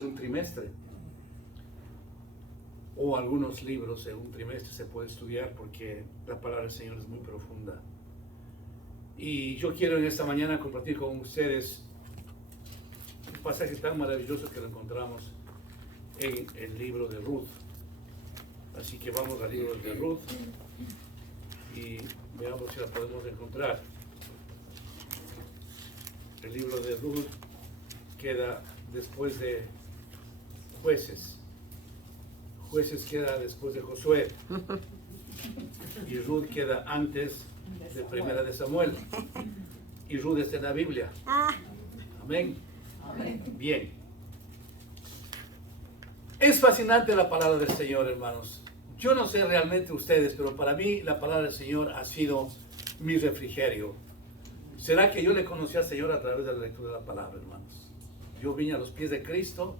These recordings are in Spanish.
un trimestre, o algunos libros en un trimestre se puede estudiar porque la palabra del Señor es muy profunda. Y yo quiero en esta mañana compartir con ustedes un pasaje tan maravilloso que lo encontramos en el libro de Ruth. Así que vamos al libro de Ruth y veamos si la podemos encontrar. El libro de Ruth queda después de Jueces. Jueces queda después de Josué. Y Ruth queda antes de Primera de Samuel. Y Ruth está en la Biblia. Amén. Bien. Es fascinante la palabra del Señor, hermanos. Yo no sé realmente ustedes, pero para mí la palabra del Señor ha sido mi refrigerio. ¿Será que yo le conocí al Señor a través de la lectura de la palabra, hermanos? Yo vine a los pies de Cristo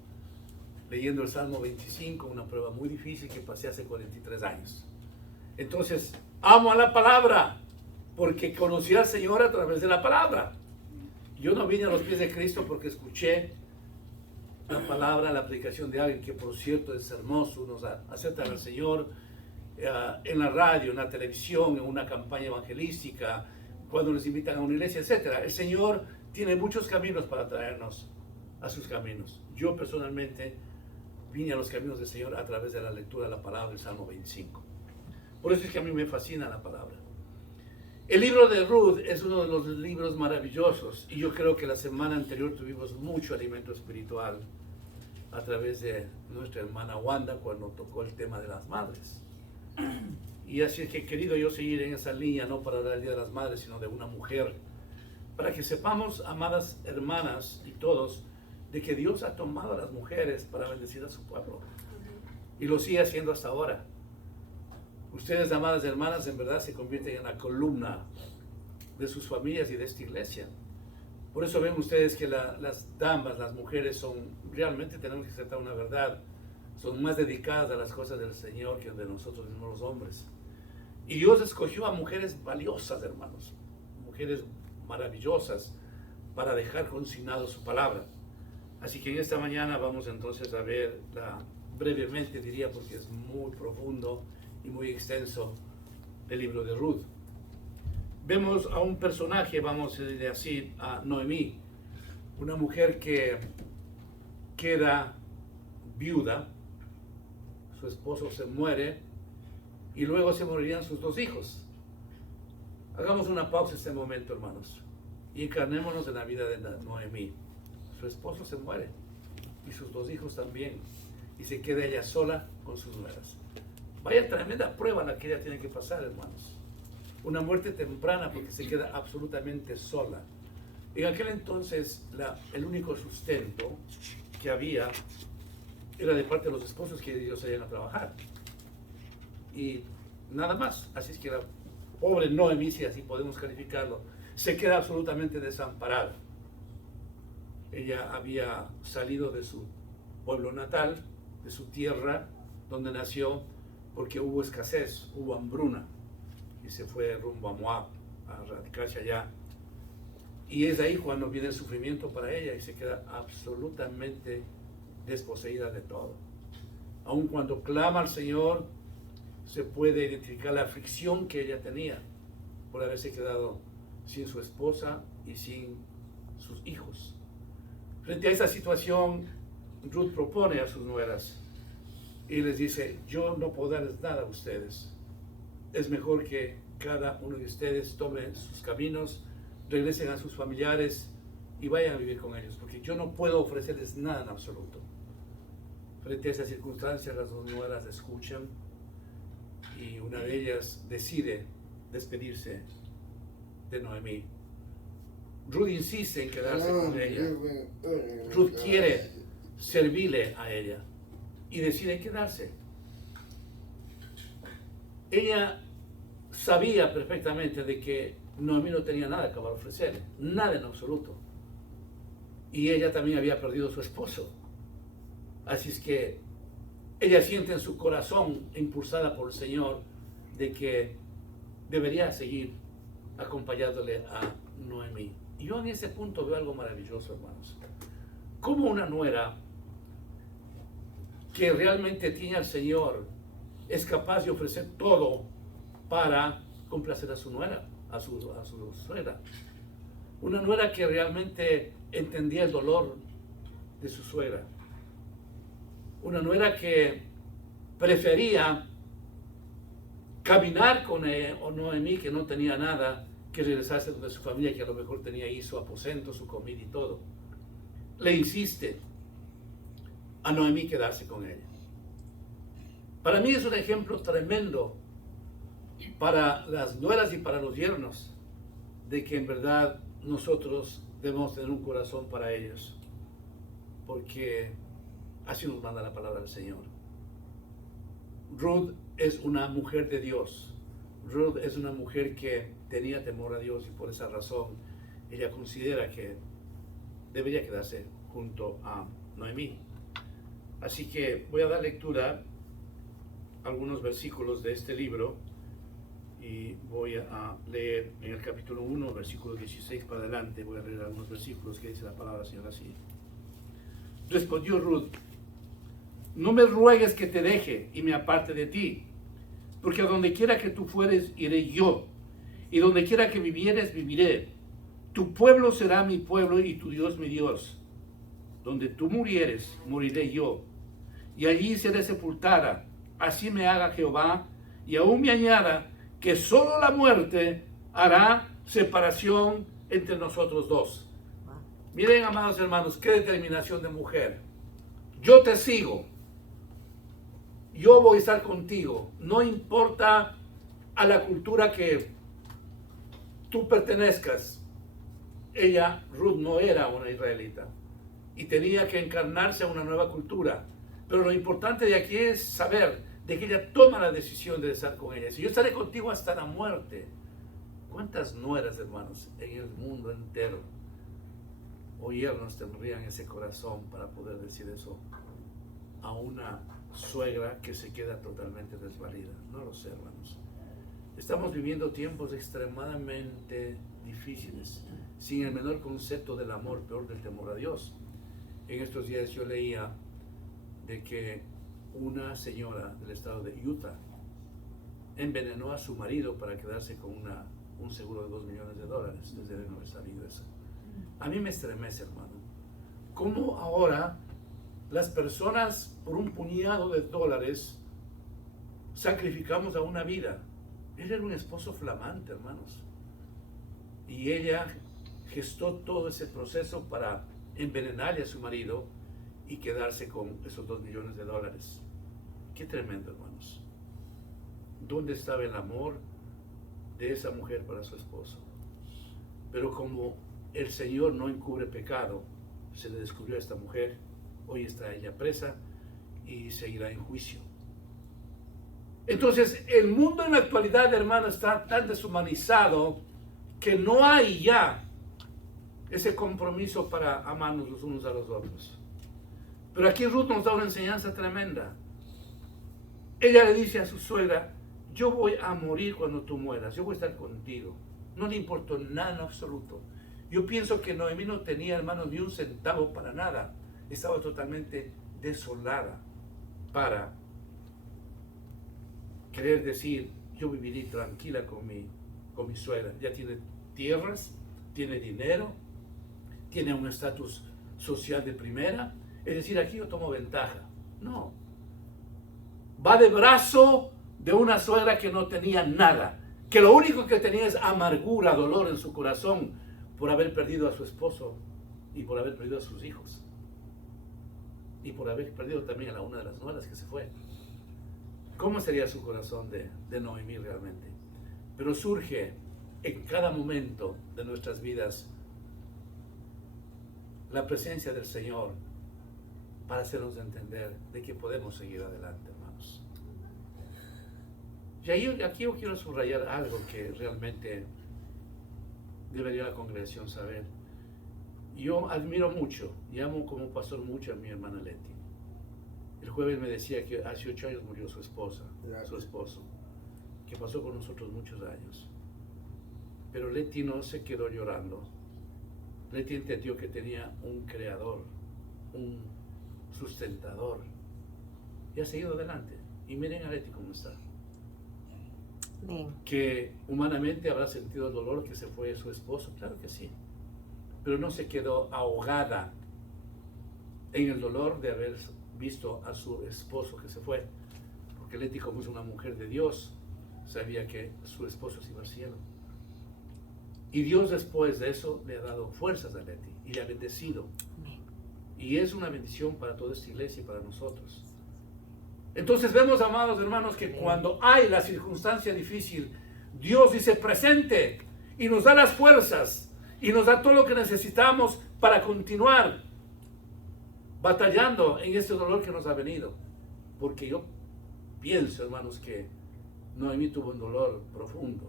leyendo el Salmo 25, una prueba muy difícil que pasé hace 43 años. Entonces, amo a la palabra porque conocí al Señor a través de la palabra. Yo no vine a los pies de Cristo porque escuché la palabra, la aplicación de alguien que, por cierto, es hermoso. Nos aceptan al Señor en la radio, en la televisión, en una campaña evangelística, cuando les invitan a una iglesia, etc. El Señor tiene muchos caminos para traernos a sus caminos. Yo personalmente vine a los caminos del Señor a través de la lectura de la palabra del Salmo 25. Por eso es que a mí me fascina la palabra. El libro de Ruth es uno de los libros maravillosos y yo creo que la semana anterior tuvimos mucho alimento espiritual a través de nuestra hermana Wanda cuando tocó el tema de las madres. Y así es que he querido yo seguir en esa línea, no para hablar del Día de las Madres, sino de una mujer, para que sepamos, amadas hermanas y todos, de que Dios ha tomado a las mujeres para bendecir a su pueblo y lo sigue haciendo hasta ahora. Ustedes, amadas hermanas, en verdad se convierten en la columna de sus familias y de esta iglesia. Por eso ven ustedes que las damas, las mujeres son, realmente tenemos que aceptar una verdad, son más dedicadas a las cosas del Señor que de nosotros mismos los hombres. Y Dios escogió a mujeres valiosas, hermanos, mujeres maravillosas para dejar consignado su palabra. Así que en esta mañana vamos entonces a ver, brevemente diría, porque es muy profundo y muy extenso, el libro de Ruth. Vemos a un personaje, vamos a decir así, a Noemí, una mujer que queda viuda, su esposo se muere y luego se morirían sus dos hijos. Hagamos una pausa en este momento, hermanos, y encarnémonos en la vida de Noemí. Su esposo se muere y sus dos hijos también, y se queda ella sola con sus nueras. Vaya tremenda prueba la que ella tiene que pasar, hermanos. Una muerte temprana porque se queda absolutamente sola. En aquel entonces el único sustento que había era de parte de los esposos que ellos se iban a trabajar. Y nada más. Así es que la pobre Noemí, si así podemos calificarlo, se queda absolutamente desamparada. Ella había salido de su pueblo natal, de su tierra, donde nació, porque hubo escasez, hubo hambruna, y se fue rumbo a Moab, a radicarse allá. Y es ahí cuando viene el sufrimiento para ella y se queda absolutamente desposeída de todo. Aun cuando clama al Señor, se puede identificar la aflicción que ella tenía por haberse quedado sin su esposa y sin sus hijos. Frente a esa situación, Ruth propone a sus nueras y les dice: yo no puedo darles nada a ustedes. Es mejor que cada uno de ustedes tome sus caminos, regresen a sus familiares y vayan a vivir con ellos, porque yo no puedo ofrecerles nada en absoluto. Frente a esas circunstancias, las dos nueras escuchan y una de ellas decide despedirse de Noemí. Ruth insiste en quedarse con ella. Ruth quiere servirle a ella y decide quedarse. Ella sabía perfectamente de que Noemí no tenía nada que ofrecerle, nada en absoluto. Y ella también había perdido a su esposo. Así es que ella siente en su corazón, impulsada por el Señor, de que debería seguir acompañándole a Noemí. Y yo en ese punto veo algo maravilloso, hermanos. Como una nuera que realmente tiene al Señor es capaz de ofrecer todo para complacer a su nuera, a su suegra. Una nuera que realmente entendía el dolor de su suegra. Una nuera que prefería caminar con Noemí, que no tenía nada, que regresarse donde su familia, que a lo mejor tenía ahí su aposento, su comida y todo. Le insiste a Noemí quedarse con ella. Para mí es un ejemplo tremendo para las nueras y para los yernos de que en verdad nosotros debemos tener un corazón para ellos, porque así nos manda la palabra del Señor. Ruth es una mujer de Dios. Ruth es una mujer que tenía temor a Dios y por esa razón ella considera que debería quedarse junto a Noemí. Así que voy a dar lectura a algunos versículos de este libro y voy a leer en el capítulo 1, versículo 16 para adelante. Voy a leer algunos versículos que dice la palabra del Señor así. Respondió Ruth: no me ruegues que te deje y me aparte de ti, porque a donde quiera que tú fueres, iré yo, y donde quiera que vivieres, viviré. Tu pueblo será mi pueblo y tu Dios mi Dios. Donde tú murieres, moriré yo, y allí seré sepultada. Así me haga Jehová, y aún me añada, que solo la muerte hará separación entre nosotros dos. Miren, amados hermanos, qué determinación de mujer. Yo te sigo. Yo voy a estar contigo. No importa a la cultura que tú pertenezcas. Ella, Ruth, no era una israelita y tenía que encarnarse a una nueva cultura. Pero lo importante de aquí es saber de que ella toma la decisión de estar con ella. Si yo estaré contigo hasta la muerte. ¿Cuántas nueras, hermanos, en el mundo entero o yernos tendrían ese corazón para poder decir eso a una suegra que se queda totalmente desvalida? No lo sé, hermanos. Estamos viviendo tiempos extremadamente difíciles, sin el menor concepto del amor, peor del temor a Dios. En estos días yo leía de que una señora del estado de Utah envenenó a su marido para quedarse con un seguro de $2 millones. Ustedes deben haber sabido eso. A mí me estremece, hermano. ¿Cómo ahora las personas por un puñado de dólares sacrificamos a una vida? Él era un esposo flamante, hermanos. Y ella gestó todo ese proceso para envenenarle a su marido y quedarse con esos $2 millones. Qué tremendo, hermanos. ¿Dónde estaba el amor de esa mujer para su esposo? Pero como el Señor no encubre pecado, se le descubrió a esta mujer. Hoy está ella presa y seguirá en juicio. Entonces, el mundo en la actualidad, hermano, está tan deshumanizado que no hay ya ese compromiso para amarnos los unos a los otros. Pero aquí Ruth nos da una enseñanza tremenda. Ella le dice a su suegra: yo voy a morir cuando tú mueras, yo voy a estar contigo. No le importó nada en absoluto. Yo pienso que Noemí no tenía, hermano, ni un centavo para nada. Estaba totalmente desolada para querer decir: yo viviré tranquila con mi suegra. Ya tiene tierras, tiene dinero, tiene un estatus social de primera. Es decir, aquí yo tomo ventaja. No. Va de brazo de una suegra que no tenía nada, que lo único que tenía es amargura, dolor en su corazón por haber perdido a su esposo y por haber perdido a sus hijos y por haber perdido también a una de las nueras que se fue. ¿Cómo sería su corazón de Noemí realmente? Pero surge en cada momento de nuestras vidas la presencia del Señor para hacernos entender de que podemos seguir adelante, hermanos. Y aquí yo quiero subrayar algo que realmente debería la congregación saber. Yo admiro mucho y amo como pastor mucho a mi hermana Leti. El jueves me decía que hace 8 años murió su esposa, su esposo, que pasó con nosotros muchos años. Pero Leti no se quedó llorando. Leti entendió que tenía un creador, un sustentador, y ha seguido adelante. Y miren a Leti cómo está. Amén. Que humanamente habrá sentido el dolor que se fue su esposo, claro que sí. Pero no se quedó ahogada en el dolor de haber visto a su esposo que se fue. Porque Leti, como es una mujer de Dios, sabía que su esposo se iba al cielo. Y Dios después de eso le ha dado fuerzas a Leti y le ha bendecido. Amén. Y es una bendición para toda esta iglesia y para nosotros. Entonces vemos, amados hermanos, que cuando hay la circunstancia difícil, Dios dice presente y nos da las fuerzas y nos da todo lo que necesitamos para continuar batallando en este dolor que nos ha venido. Porque yo pienso, hermanos, que Noemí tuvo un dolor profundo.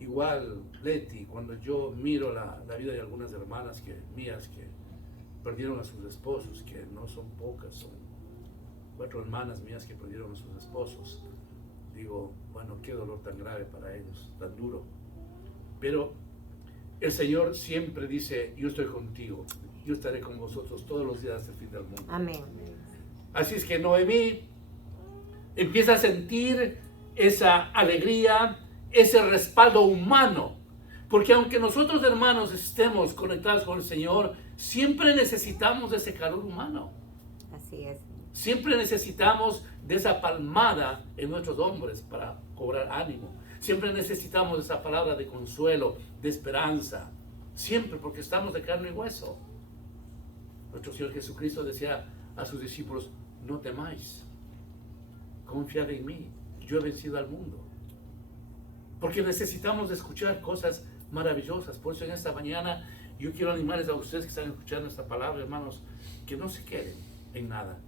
Igual Leti, cuando yo miro la vida de algunas hermanas mías que perdieron a sus esposos, que no son pocas, son 4 hermanas mías que perdieron a sus esposos, digo, bueno, qué dolor tan grave para ellos, tan duro. Pero el Señor siempre dice, yo estoy contigo, yo estaré con vosotros todos los días hasta el fin del mundo. Amén. Así es que Noemí empieza a sentir esa alegría, ese respaldo humano, porque aunque nosotros, hermanos, estemos conectados con el Señor, siempre necesitamos de ese calor humano. Así es. Siempre necesitamos de esa palmada en nuestros hombres para cobrar ánimo. Siempre necesitamos de esa palabra de consuelo, de esperanza. Siempre, porque estamos de carne y hueso. Nuestro Señor Jesucristo decía a sus discípulos, no temáis, confiad en mí, yo he vencido al mundo. Porque necesitamos escuchar cosas maravillosas. Por eso en esta mañana yo quiero animarles a ustedes que están escuchando esta palabra, hermanos, que no se queden en nada.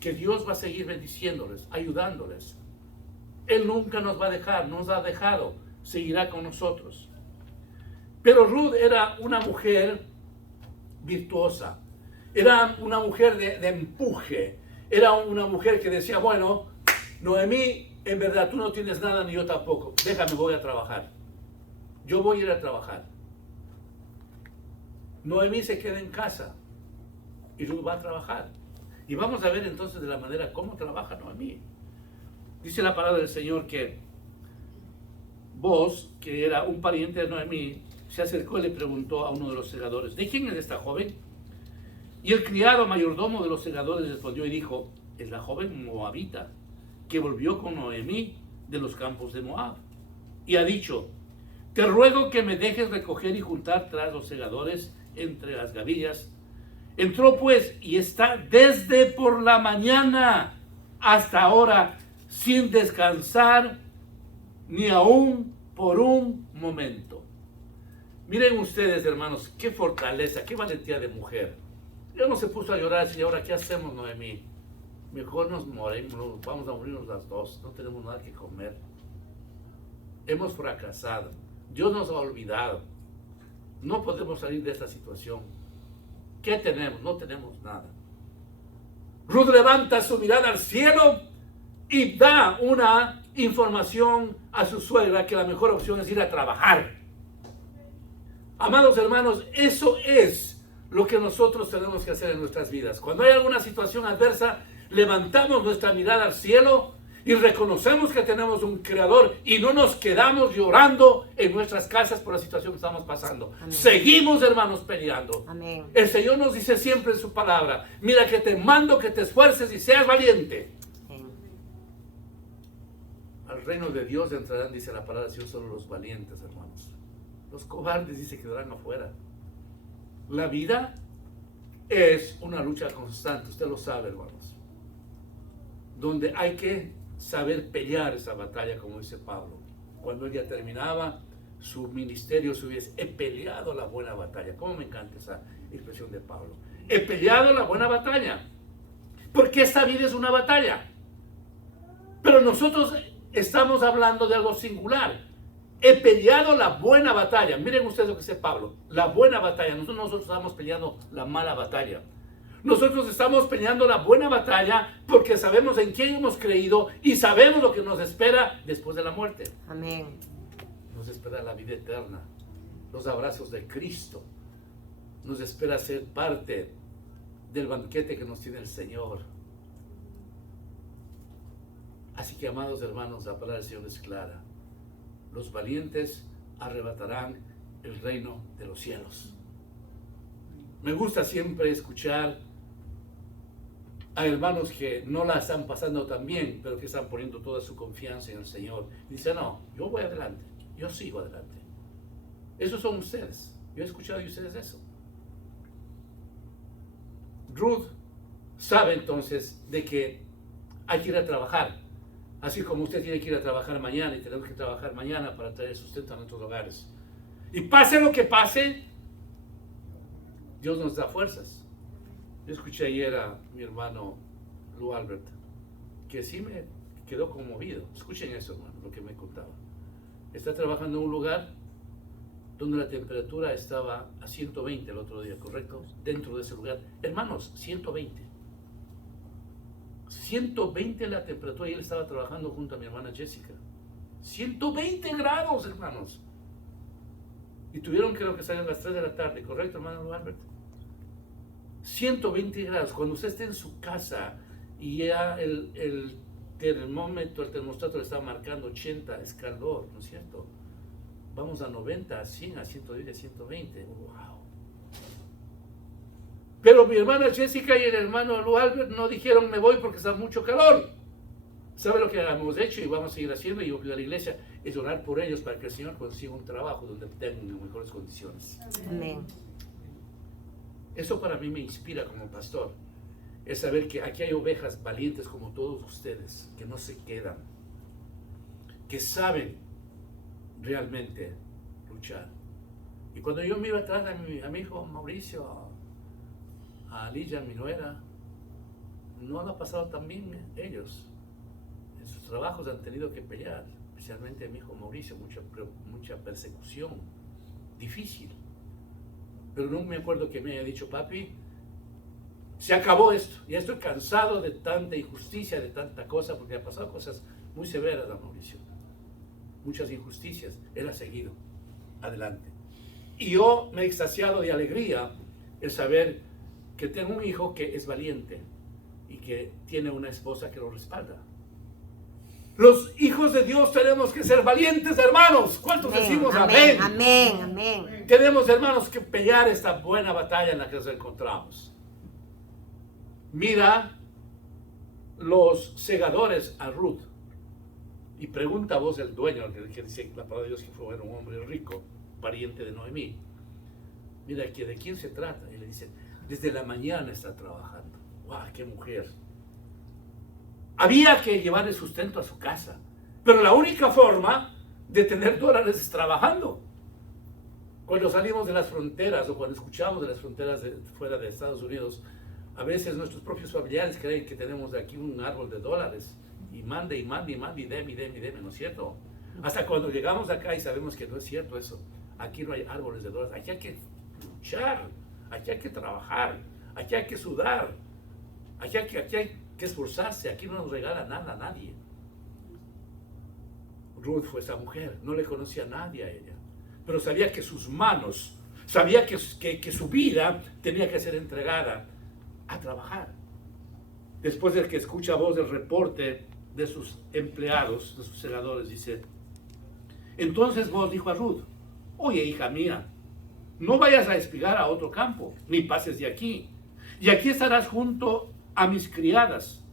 Que Dios va a seguir bendiciéndoles, ayudándoles. Él nunca nos va a dejar, nos ha dejado, seguirá con nosotros. Pero Ruth era una mujer virtuosa, era una mujer de empuje, era una mujer que decía, bueno, Noemí, en verdad tú no tienes nada ni yo tampoco, déjame, voy a trabajar. Yo voy a ir a trabajar. Noemí se queda en casa y Ruth va a trabajar. Y vamos a ver entonces de la manera cómo trabaja Noemí. Dice la palabra del Señor que Boaz, que era un pariente de Noemí, se acercó y le preguntó a uno de los segadores, ¿de quién es esta joven? Y el criado mayordomo de los segadores respondió y dijo, es la joven moabita que volvió con Noemí de los campos de Moab. Y ha dicho, te ruego que me dejes recoger y juntar tras los segadores entre las gavillas. Entró pues y está desde por la mañana hasta ahora sin descansar ni aún por un momento. Miren ustedes, hermanos, qué fortaleza, qué valentía de mujer. Ella no se puso a llorar y ahora ¿qué hacemos, Noemí? Mejor nos morimos, vamos a morirnos las dos, no tenemos nada que comer. Hemos fracasado, Dios nos ha olvidado, no podemos salir de esta situación. ¿Qué tenemos? No tenemos nada. Ruth levanta su mirada al cielo y da una información a su suegra que la mejor opción es ir a trabajar. Amados hermanos, eso es lo que nosotros tenemos que hacer en nuestras vidas. Cuando hay alguna situación adversa, levantamos nuestra mirada al cielo y reconocemos que tenemos un creador y no nos quedamos llorando en nuestras casas por la situación que estamos pasando. Amén. Seguimos, hermanos, peleando. Amén. El Señor nos dice siempre en su palabra, mira que te mando que te esfuerces y seas valiente. Amén. Al reino de Dios entrarán, dice la palabra, si solo los valientes, hermanos. Los cobardes, dice, quedarán afuera. La vida es una lucha constante, usted lo sabe, hermanos, donde hay que saber pelear esa batalla, como dice Pablo. Cuando él ya terminaba su ministerio, su vida, he peleado la buena batalla. Cómo me encanta esa expresión de Pablo. He peleado la buena batalla. Porque esta vida es una batalla. Pero nosotros estamos hablando de algo singular. He peleado la buena batalla. Miren ustedes lo que dice Pablo. La buena batalla. Nosotros estamos peleando la mala batalla. Nosotros estamos peleando la buena batalla porque sabemos en quién hemos creído y sabemos lo que nos espera después de la muerte. Amén. Nos espera la vida eterna, los abrazos de Cristo. Nos espera ser parte del banquete que nos tiene el Señor. Así que, amados hermanos, la palabra del Señor es clara. Los valientes arrebatarán el reino de los cielos. Me gusta siempre escuchar a hermanos que no la están pasando tan bien, pero que están poniendo toda su confianza en el Señor. Y dicen, no, yo voy adelante, yo sigo adelante. Esos son ustedes. Yo he escuchado de ustedes eso. Ruth sabe entonces de que hay que ir a trabajar. Así como usted tiene que ir a trabajar mañana y tenemos que trabajar mañana para traer sustento a nuestros hogares. Y pase lo que pase, Dios nos da fuerzas. Yo escuché ayer a mi hermano Lou Albert, que sí me quedó conmovido. Escuchen eso, hermano, lo que me contaba. Está trabajando en un lugar donde la temperatura estaba a 120 el otro día, ¿correcto? Dentro de ese lugar. Hermanos, 120. 120 la temperatura y él estaba trabajando junto a mi hermana Jessica. 120 grados, hermanos. Y tuvieron, creo que salieron a las 3 de la tarde, ¿correcto, hermano Albert? 120 grados. Cuando usted esté en su casa y ya el termómetro, el termostato le está marcando 80, es calor, ¿no es cierto? Vamos a 90, a 100, a 110, a 120. ¡Wow! Pero mi hermana Jessica y el hermano Lou Albert no dijeron me voy porque está mucho calor. ¿Sabe lo que hemos hecho y vamos a seguir haciendo? Y yo pido a la iglesia es orar por ellos para que el Señor consiga un trabajo donde tengan mejores condiciones. Amén. Eso para mí me inspira como pastor. Es saber que aquí hay ovejas valientes como todos ustedes, que no se quedan, que saben realmente luchar. Y cuando yo miro atrás a mi hijo Mauricio, a Lidia, mi nuera, no lo ha pasado tan bien ellos. En sus trabajos han tenido que pelear, especialmente a mi hijo Mauricio, mucha persecución, difícil. Pero no me acuerdo que me haya dicho, papi, se acabó esto, ya estoy cansado de tanta injusticia, de tanta cosa, porque ha pasado cosas muy severas a Mauricio, muchas injusticias. Él ha seguido adelante. Y yo me he extasiado de alegría el saber que tengo un hijo que es valiente y que tiene una esposa que lo respalda. Los hijos de Dios tenemos que ser valientes, hermanos. ¿Cuántos decimos amén? Amén, amén. Tenemos, hermanos, que pelear esta buena batalla en la que nos encontramos. Mira los segadores a Ruth y pregunta a vos el dueño, que dice la palabra de Dios que fue un hombre rico, pariente de Noemí. Mira, ¿de quién se trata? Y le dice, desde la mañana está trabajando. ¡Wow! ¡Qué mujer! Había que llevar el sustento a su casa, pero la única forma de tener dólares es trabajando. Cuando salimos de las fronteras o cuando escuchamos de las fronteras fuera de Estados Unidos, a veces nuestros propios familiares creen que tenemos aquí un árbol de dólares y mande, y deme, ¿no es cierto? Hasta cuando llegamos acá y sabemos que no es cierto eso. Aquí no hay árboles de dólares, aquí hay que luchar, aquí hay que trabajar, aquí hay que sudar, aquí hay que esforzarse, aquí no nos regala nada a nadie. Ruth fue esa mujer, no le conocía a nadie a ella, pero sabía que sus manos, sabía que su vida tenía que ser entregada a trabajar. Después de que escucha voz del reporte de sus empleados, de sus segadores, dice, entonces vos dijo a Ruth, oye hija mía, no vayas a espigar a otro campo, ni pases de aquí, y aquí estarás junto a mis criadas.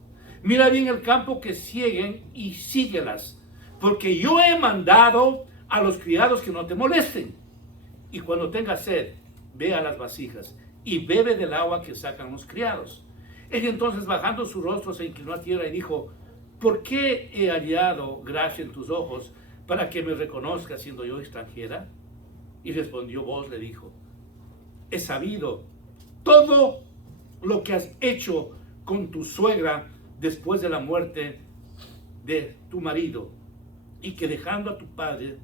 Mira bien el campo que sieguen y síguelas, porque yo he mandado a los criados que no te molesten. Y cuando tengas sed, ve a las vasijas y bebe del agua que sacan los criados. Ella entonces, bajando su rostro, se inclinó a tierra y dijo, ¿por qué he hallado gracia en tus ojos para que me reconozcas siendo yo extranjera? Y respondió Boaz, le dijo, he sabido todo lo que has hecho con tu suegra después de la muerte de tu marido, y que dejando a tu padre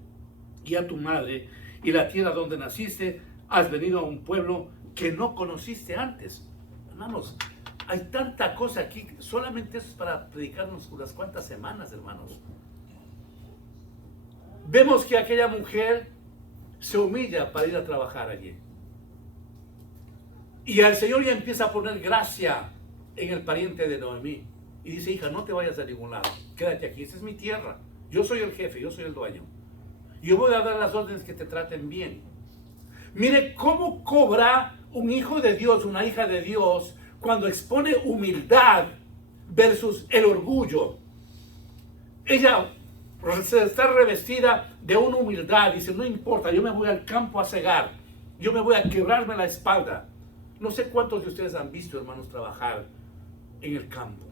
y a tu madre y la tierra donde naciste, has venido a un pueblo que no conociste antes. Hermanos, hay tanta cosa aquí, solamente eso es para predicarnos unas cuantas semanas, hermanos. Vemos que aquella mujer se humilla para ir a trabajar allí. Y el Señor ya empieza a poner gracia en el pariente de Noemí. y dice, hija, no te vayas a ningún lado, quédate aquí, esta es mi tierra, yo soy el jefe, yo soy el dueño. Yo voy a dar las órdenes que te traten bien. Mire cómo cobra un hijo de Dios, una hija de Dios, cuando expone humildad versus el orgullo. Ella está revestida de una humildad. Dice, no importa, yo me voy al campo a segar. Yo me voy a quebrarme la espalda. No sé cuántos de ustedes han visto, hermanos, trabajar en el campo.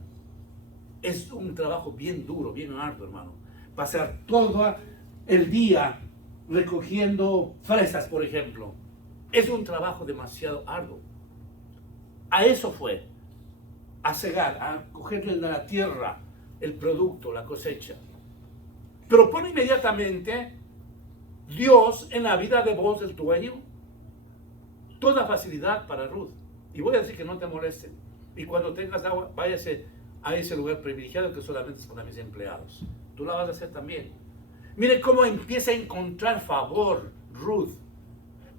Es un trabajo bien duro, bien arduo, hermano. Pasar todo el día recogiendo fresas, por ejemplo. Es un trabajo demasiado arduo. A eso fue. A segar, a cogerle la tierra, el producto, la cosecha. Pero pone inmediatamente Dios en la vida de vos, el dueño, toda facilidad para Ruth. Y voy a decir que no te molesten. Y cuando tengas agua, váyase a ese lugar privilegiado que solamente es para mis empleados. Tú la vas a hacer también. Mire cómo empieza a encontrar favor Ruth.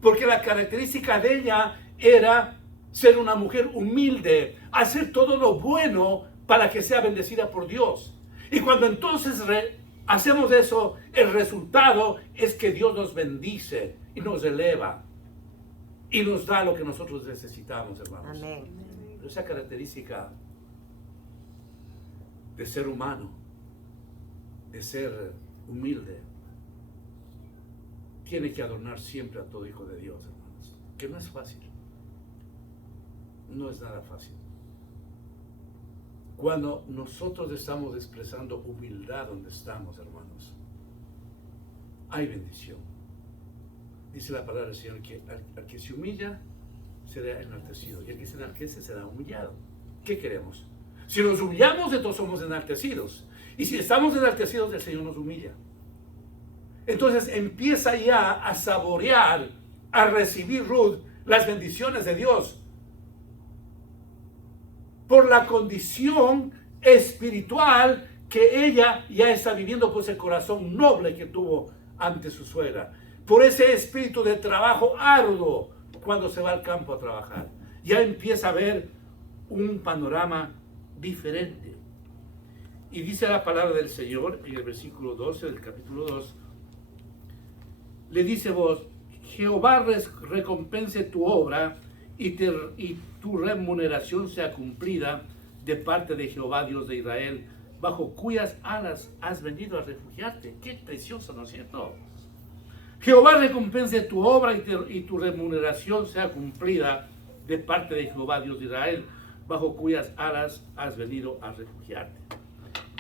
Porque la característica de ella era ser una mujer humilde, hacer todo lo bueno para que sea bendecida por Dios. Y cuando entonces hacemos eso, el resultado es que Dios nos bendice y nos eleva y nos da lo que nosotros necesitamos, hermanos. Amén. Pero esa característica de ser humano, de ser humilde, tiene que adornar siempre a todo hijo de Dios, hermanos. Que no es fácil. No es nada fácil. Cuando nosotros estamos expresando humildad donde estamos, hermanos, hay bendición. Dice la palabra del Señor que al que se humilla será enaltecido y el que se enaltece será humillado. ¿Qué queremos? Si nos humillamos, entonces somos enaltecidos. Y si estamos enaltecidos, el Señor nos humilla. Entonces empieza ya a saborear, a recibir Ruth las bendiciones de Dios por la condición espiritual que ella ya está viviendo, por ese corazón noble que tuvo ante su suegra, por ese espíritu de trabajo arduo cuando se va al campo a trabajar. Ya empieza a ver un panorama diferente. Y dice la palabra del Señor en el versículo 12 del capítulo 2, le dice vos, Jehová recompense tu obra y tu remuneración sea cumplida de parte de Jehová, Dios de Israel, bajo cuyas alas has venido a refugiarte. Qué precioso, ¿no es cierto? Jehová recompense tu obra y tu remuneración sea cumplida de parte de Jehová, Dios de Israel, bajo cuyas alas has venido a refugiarte.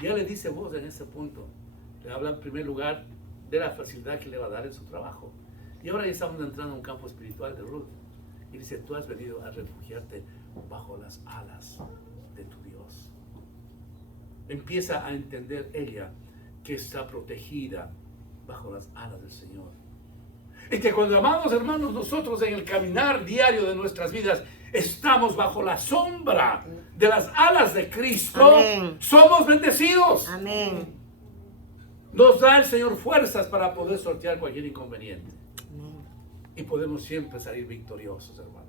Ya le dice vos en ese punto, le habla en primer lugar de la facilidad que le va a dar en su trabajo. Y ahora ya estamos entrando a un campo espiritual de Ruth. Y dice, tú has venido a refugiarte bajo las alas de tu Dios. Empieza a entender ella que está protegida bajo las alas del Señor. Y que cuando amamos, hermanos, nosotros en el caminar diario de nuestras vidas, estamos bajo la sombra de las alas de Cristo. Amén. Somos bendecidos. Amén. Nos da el Señor fuerzas para poder sortear cualquier inconveniente. Amén. Y podemos siempre salir victoriosos, hermanos.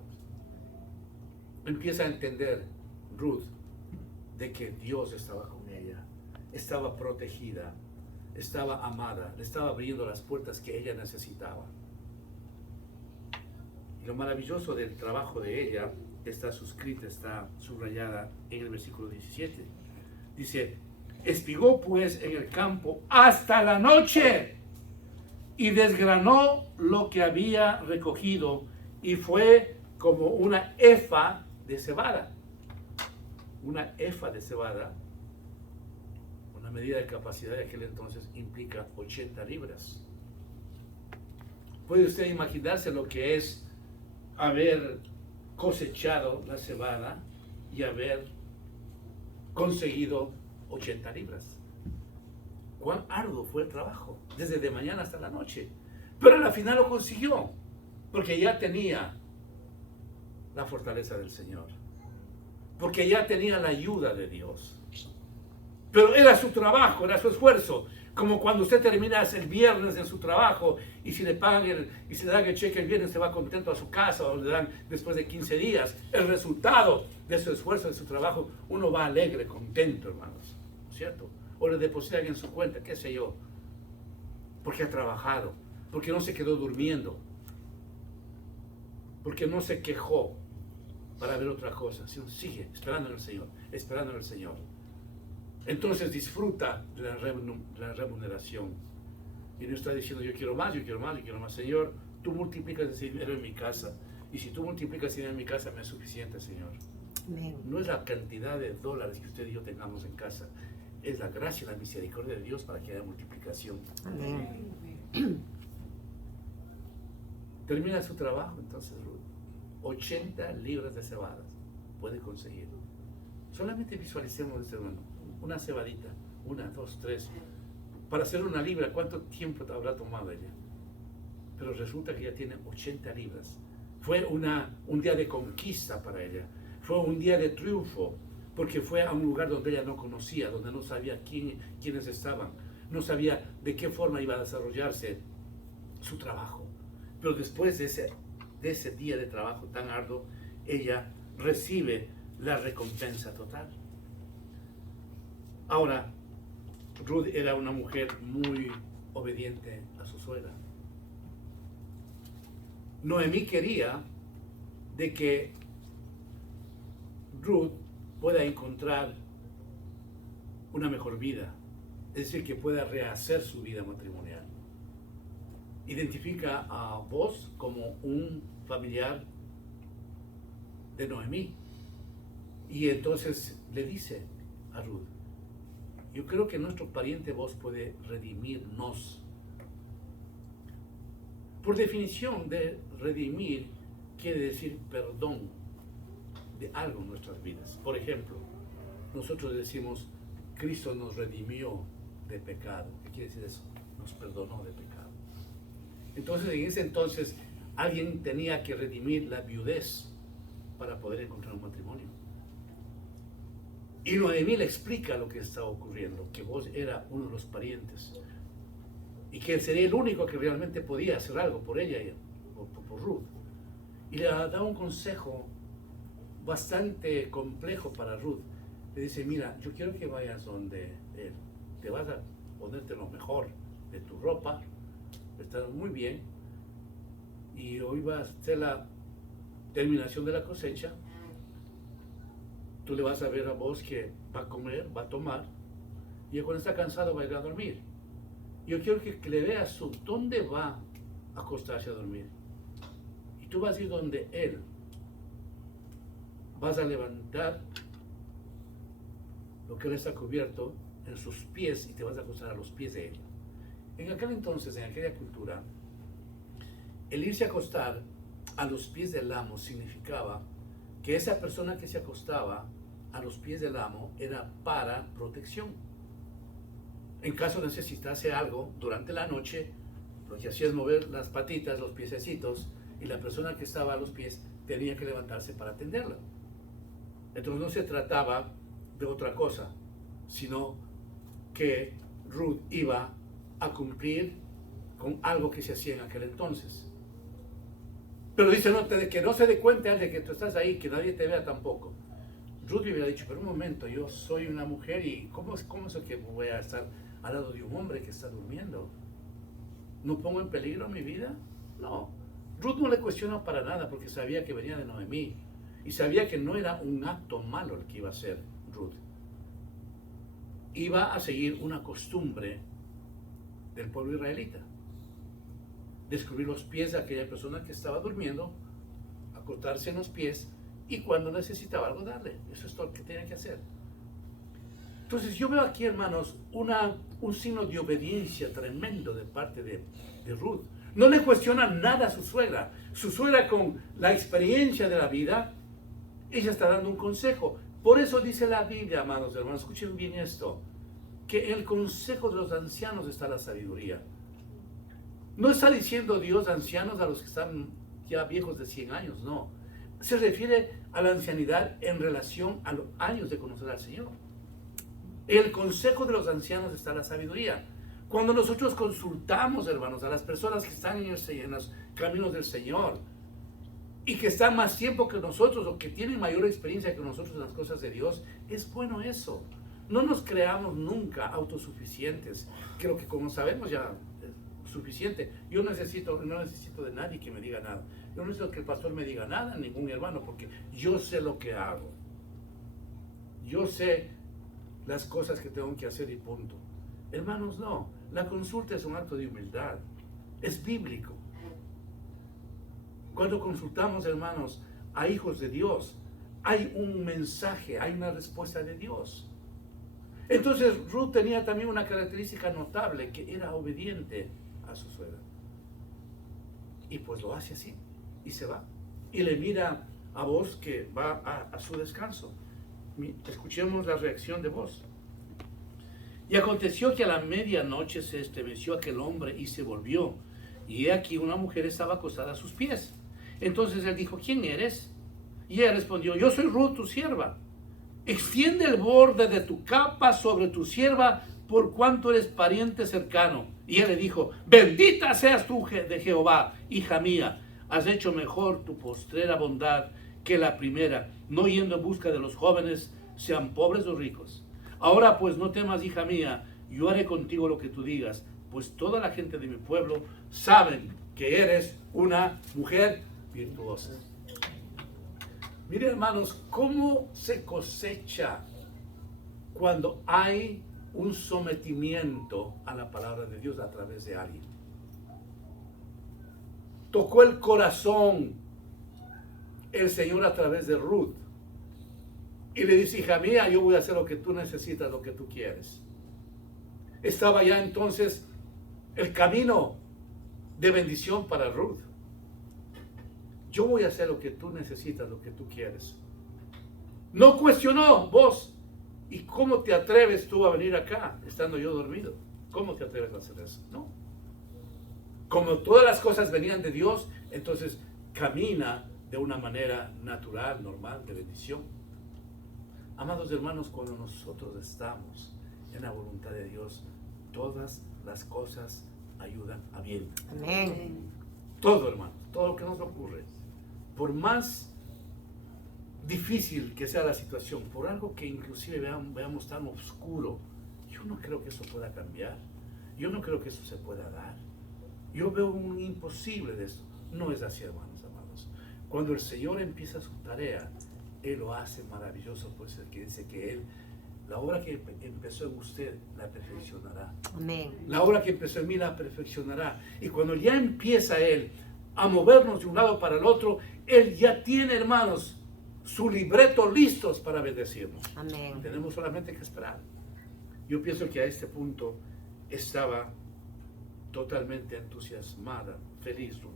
Empieza a entender Ruth de que Dios estaba con ella, estaba protegida, estaba amada, le estaba abriendo las puertas que ella necesitaba. Y lo maravilloso del trabajo de ella está suscrita, está subrayada en el versículo 17. Dice, espigó pues en el campo hasta la noche y desgranó lo que había recogido y fue como una efa de cebada. Una efa de cebada, una medida de capacidad de aquel entonces, implica 80 libras. ¿Puede usted imaginarse lo que es haber cosechado la cebada y haber conseguido 80 libras? Cuán arduo fue el trabajo, desde de mañana hasta la noche. Pero al final lo consiguió, porque ya tenía la fortaleza del Señor, porque ya tenía la ayuda de Dios. Pero era su trabajo, era su esfuerzo. Como cuando usted termina el viernes en su trabajo y si le pagan y se le dan el cheque el viernes, se va contento a su casa o le dan después de 15 días. El resultado de su esfuerzo, de su trabajo, uno va alegre, contento, hermanos. ¿Cierto? O le depositan en su cuenta, qué sé yo. Porque ha trabajado, porque no se quedó durmiendo, porque no se quejó para ver otra cosa, sino sigue esperando en el Señor, esperando en el Señor. Entonces disfruta de la remuneración. Y no está diciendo yo quiero más, yo quiero más, yo quiero más. Señor, tú multiplicas ese dinero en mi casa. Y si tú multiplicas ese dinero en mi casa, me es suficiente, Señor. Amén. No es la cantidad de dólares que usted y yo tengamos en casa. Es la gracia y la misericordia de Dios para que haya multiplicación. Amén. Termina su trabajo, entonces Ruth. 80 libras de cebadas puede conseguir. Solamente visualicemos este hermano. Una cebadita, 1, 2, 3. Para hacer una libra, ¿cuánto tiempo te habrá tomado ella? Pero resulta que ya tiene 80 libras. Fue un día de conquista para ella. Fue un día de triunfo, porque fue a un lugar donde ella no conocía, donde no sabía quiénes estaban. No sabía de qué forma iba a desarrollarse su trabajo. Pero después de ese día de trabajo tan arduo, ella recibe la recompensa total. Ahora, Ruth era una mujer muy obediente a su suegra. Noemí quería de que Ruth pueda encontrar una mejor vida, es decir, que pueda rehacer su vida matrimonial. Identifica a Boaz como un familiar de Noemí y entonces le dice a Ruth: yo creo que nuestro pariente Boaz puede redimirnos. Por definición de redimir quiere decir perdón de algo en nuestras vidas. Por ejemplo, nosotros decimos Cristo nos redimió de pecado. ¿Qué quiere decir eso? Nos perdonó de pecado. Entonces, en ese entonces, alguien tenía que redimir la viudez para poder encontrar un matrimonio. Y Noemí le explica lo que está ocurriendo, que Boaz era uno de los parientes y que él sería el único que realmente podía hacer algo por ella y por Ruth. Y le da un consejo bastante complejo para Ruth. Le dice: mira, yo quiero que vayas donde él, te vas a ponerte lo mejor de tu ropa, estás muy bien, y hoy va a ser la terminación de la cosecha. Tú le vas a ver a Boaz que va a comer, va a tomar, y cuando está cansado va a ir a dormir. Yo quiero que le veas dónde va a acostarse a dormir. Y tú vas a ir donde él. Vas a levantar lo que él está cubierto en sus pies y te vas a acostar a los pies de él. En aquel entonces, en aquella cultura, el irse a acostar a los pies del amo significaba que esa persona que se acostaba a los pies del amo era para protección. En caso de necesitarse algo durante la noche, lo que hacía es mover las patitas, los piececitos, y la persona que estaba a los pies tenía que levantarse para atenderla. Entonces no se trataba de otra cosa, sino que Ruth iba a cumplir con algo que se hacía en aquel entonces. Pero dice, no, que no se dé cuenta de que tú estás ahí, que nadie te vea tampoco. Ruth le hubiera dicho: pero un momento, yo soy una mujer y ¿cómo es que voy a estar al lado de un hombre que está durmiendo? ¿No pongo en peligro mi vida? No. Ruth no le cuestiona para nada porque sabía que venía de Noemí y sabía que no era un acto malo el que iba a hacer Ruth. Iba a seguir una costumbre del pueblo israelita: descubrir los pies de aquella persona que estaba durmiendo, acostarse en los pies y cuando necesitaba algo darle. Eso es todo lo que tenía que hacer. Entonces yo veo aquí, hermanos, un signo de obediencia tremendo de parte de Ruth. No le cuestiona nada a su suegra. Su suegra, con la experiencia de la vida, ella está dando un consejo. Por eso dice la Biblia, amados hermanos, escuchen bien esto, que en el consejo de los ancianos está la sabiduría. No está diciendo Dios ancianos a los que están ya viejos de 100 años, no. Se refiere a la ancianidad en relación a los años de conocer al Señor. En el consejo de los ancianos está la sabiduría. Cuando nosotros consultamos, hermanos, a las personas que están en los caminos del Señor y que están más tiempo que nosotros o que tienen mayor experiencia que nosotros en las cosas de Dios, es bueno eso. No nos creamos nunca autosuficientes. Creo que como sabemos ya es suficiente. Yo no necesito de nadie que me diga nada. Yo no necesito que el pastor me diga nada, ningún hermano, porque yo sé lo que hago. Yo sé las cosas que tengo que hacer y punto. Hermanos, no. La consulta es un acto de humildad. Es bíblico. Cuando consultamos, hermanos, a hijos de Dios, hay un mensaje, hay una respuesta de Dios. Entonces Ruth tenía también una característica notable, que era obediente a su suegra. Y pues lo hace así, y se va. Y le mira a Boaz que va a su descanso. Escuchemos la reacción de Boaz. Y aconteció que a la medianoche se estremeció aquel hombre y se volvió. Y he aquí una mujer estaba acostada a sus pies. Entonces él dijo, ¿quién eres? Y ella respondió, yo soy Ruth, tu sierva. Extiende el borde de tu capa sobre tu sierva, por cuanto eres pariente cercano. Y él le dijo, bendita seas tú de Jehová, hija mía. Has hecho mejor tu postrera bondad que la primera, no yendo en busca de los jóvenes, sean pobres o ricos. Ahora pues no temas, hija mía, yo haré contigo lo que tú digas, pues toda la gente de mi pueblo saben que eres una mujer virtuosa. Miren, hermanos, cómo se cosecha cuando hay un sometimiento a la palabra de Dios a través de alguien. Tocó el corazón el Señor a través de Ruth. Y le dice, hija mía, yo voy a hacer lo que tú necesitas, lo que tú quieres. Estaba ya entonces el camino de bendición para Ruth. Yo voy a hacer lo que tú necesitas, lo que tú quieres. No cuestionó, vos, ¿y cómo te atreves tú a venir acá, estando yo dormido? ¿Cómo te atreves a hacer eso? No. Como todas las cosas venían de Dios, entonces camina de una manera natural, normal, de bendición. Amados hermanos, cuando nosotros estamos en la voluntad de Dios, todas las cosas ayudan a bien. Amén. Todo, hermano, todo lo que nos ocurre, por más difícil que sea la situación, por algo que inclusive veamos tan oscuro, yo no creo que eso pueda cambiar. Yo no creo que eso se pueda dar. Yo veo un imposible de eso. No es así, hermanos amados. Cuando el Señor empieza su tarea, Él lo hace maravilloso, pues el que dice que Él, la obra que empezó en usted, la perfeccionará. Amén. La obra que empezó en mí, la perfeccionará. Y cuando ya empieza Él a movernos de un lado para el otro, Él ya tiene, hermanos, su libreto listos para bendecirnos. Amén. Tenemos solamente que esperar. Yo pienso que a este punto estaba totalmente entusiasmada, feliz Ruth.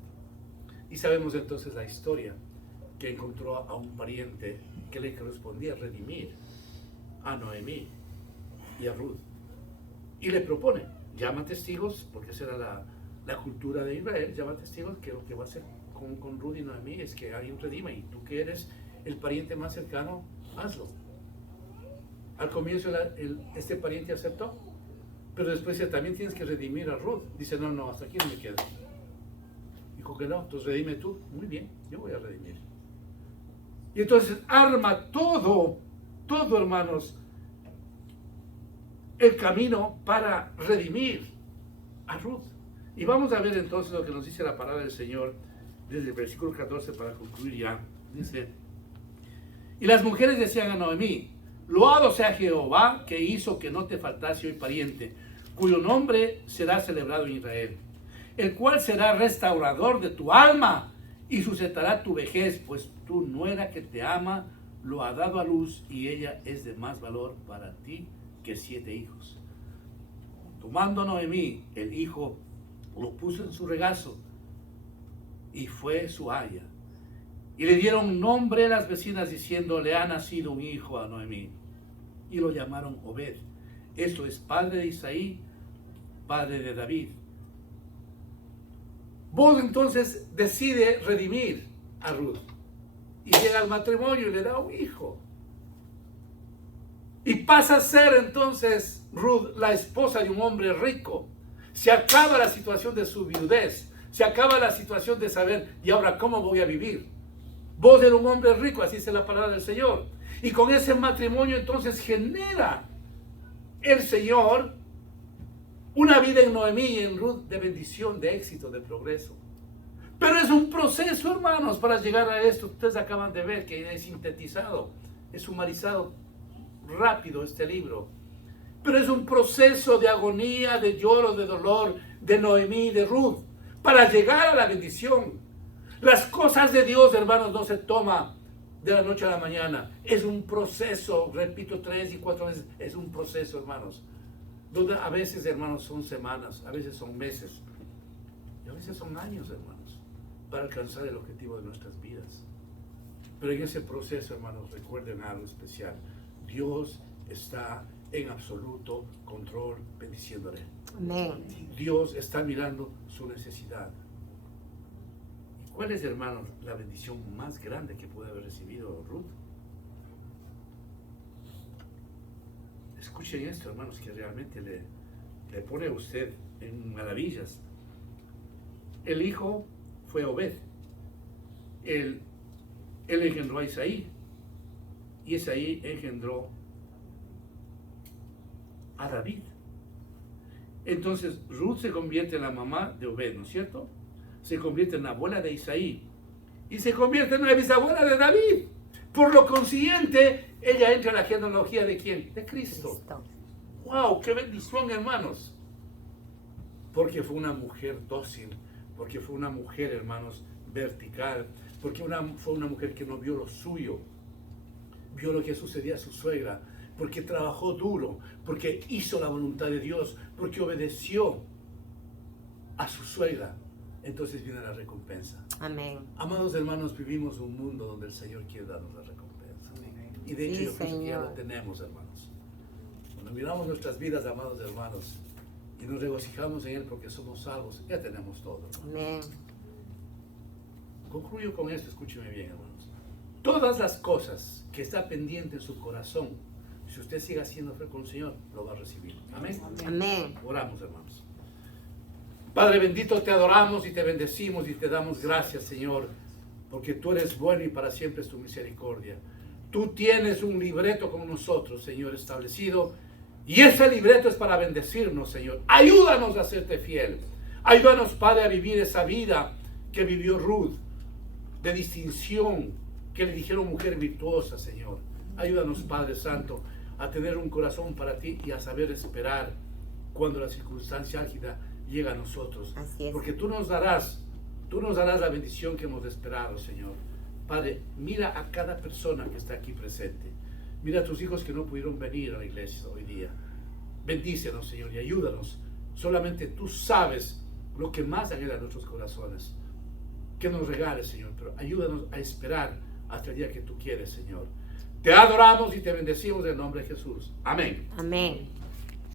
Y sabemos entonces la historia, que encontró a un pariente que le correspondía redimir a Noemí y a Ruth. Y le propone, llama testigos, porque esa era la cultura de Israel, llama testigos, que lo que va a hacer con Ruth y Noemí es que alguien redima, y tú que eres el pariente más cercano, hazlo. Al comienzo este pariente aceptó, pero después dice, también tienes que redimir a Ruth. Dice, no, hasta aquí no me quedo. Dijo que no, entonces redime tú. Muy bien, yo voy a redimir. Y entonces arma todo, hermanos, el camino para redimir a Ruth. Y vamos a ver entonces lo que nos dice la palabra del Señor desde el versículo 14 para concluir ya. Dice, y las mujeres decían a Noemí, loado sea Jehová, que hizo que no te faltase hoy pariente, cuyo nombre será celebrado en Israel, el cual será restaurador de tu alma y sujetará tu vejez, pues tu nuera que te ama lo ha dado a luz, y ella es de más valor para ti que 7 hijos. Tomando Noemí el hijo, lo puso en su regazo y fue su aya. Y le dieron nombre a las vecinas diciendo, le ha nacido un hijo a Noemí. Y lo llamaron Obed. Esto es padre de Isaí, padre de David. Boaz entonces decide redimir a Ruth. Y llega al matrimonio y le da un hijo. Y pasa a ser entonces Ruth la esposa de un hombre rico. Se acaba la situación de su viudez. Se acaba la situación de saber, ¿y ahora cómo voy a vivir? Vos eres un hombre rico, así dice la palabra del Señor. Y con ese matrimonio entonces genera el Señor una vida en Noemí y en Ruth de bendición, de éxito, de progreso. Pero es un proceso, hermanos, para llegar a esto. Ustedes acaban de ver que es sintetizado, es sumarizado rápido este libro. Pero es un proceso de agonía, de lloro, de dolor, de Noemí y de Ruth, para llegar a la bendición. Las cosas de Dios, hermanos, no se toman de la noche a la mañana. Es un proceso, repito 3 y 4 veces, es un proceso, hermanos. Donde a veces, hermanos, son semanas, a veces son meses, y a veces son años, hermanos, para alcanzar el objetivo de nuestras vidas. Pero en ese proceso, hermanos, recuerden algo especial. Dios está en absoluto control, bendiciéndole. Amén. Dios está mirando su necesidad. ¿Cuál es, hermanos, la bendición más grande que puede haber recibido Ruth? Escuchen esto, hermanos, que realmente le pone a usted en maravillas. El hijo fue Obed. Él engendró a Isaí. Y Isaí engendró a David. Entonces Ruth se convierte en la mamá de Obed, ¿no es cierto? Se convierte en la abuela de Isaí. Y se convierte en la bisabuela de David. Por lo consiguiente, ella entra en la genealogía ¿de quién? De Cristo. ¡Wow! ¡Qué bendición, hermanos! Porque fue una mujer dócil. Porque fue una mujer, hermanos, vertical. Porque fue una mujer que no vio lo suyo. Vio lo que sucedía a su suegra. Porque trabajó duro. Porque hizo la voluntad de Dios. Porque obedeció a su suegra. Entonces viene la recompensa. Amén. Amados hermanos, vivimos un mundo donde el Señor quiere darnos la recompensa. Y de hecho Sí, yo pienso que ya lo Señor. tenemos, hermanos. Cuando miramos nuestras vidas, amados hermanos, y nos regocijamos en Él porque somos salvos, ya tenemos todo. Amén. Concluyo con esto, escúcheme bien, hermanos. Todas las cosas que está pendiente en su corazón, si usted sigue haciendo fe con el Señor, lo va a recibir. Amén. Amén. Oramos, hermanos. Padre bendito, te adoramos y te bendecimos y te damos gracias, Señor, porque tú eres bueno y para siempre es tu misericordia. Tú tienes un libreto con nosotros, Señor, establecido, y ese libreto es para bendecirnos, Señor. Ayúdanos a serte fiel. Ayúdanos, Padre, a vivir esa vida que vivió Ruth, de distinción, que le dijeron mujer virtuosa, Señor. Ayúdanos, Padre Santo, a tener un corazón para ti y a saber esperar cuando la circunstancia álgida llega a nosotros. Así es. Porque tú nos darás la bendición que hemos esperado, Señor. Padre, mira a cada persona que está aquí presente. Mira a tus hijos que no pudieron venir a la iglesia hoy día. Bendícenos, Señor, y ayúdanos. Solamente tú sabes lo que más anhela en nuestros corazones. Que nos regales, Señor, pero ayúdanos a esperar hasta el día que tú quieres, Señor. Te adoramos y te bendecimos en el nombre de Jesús. Amén. Amén.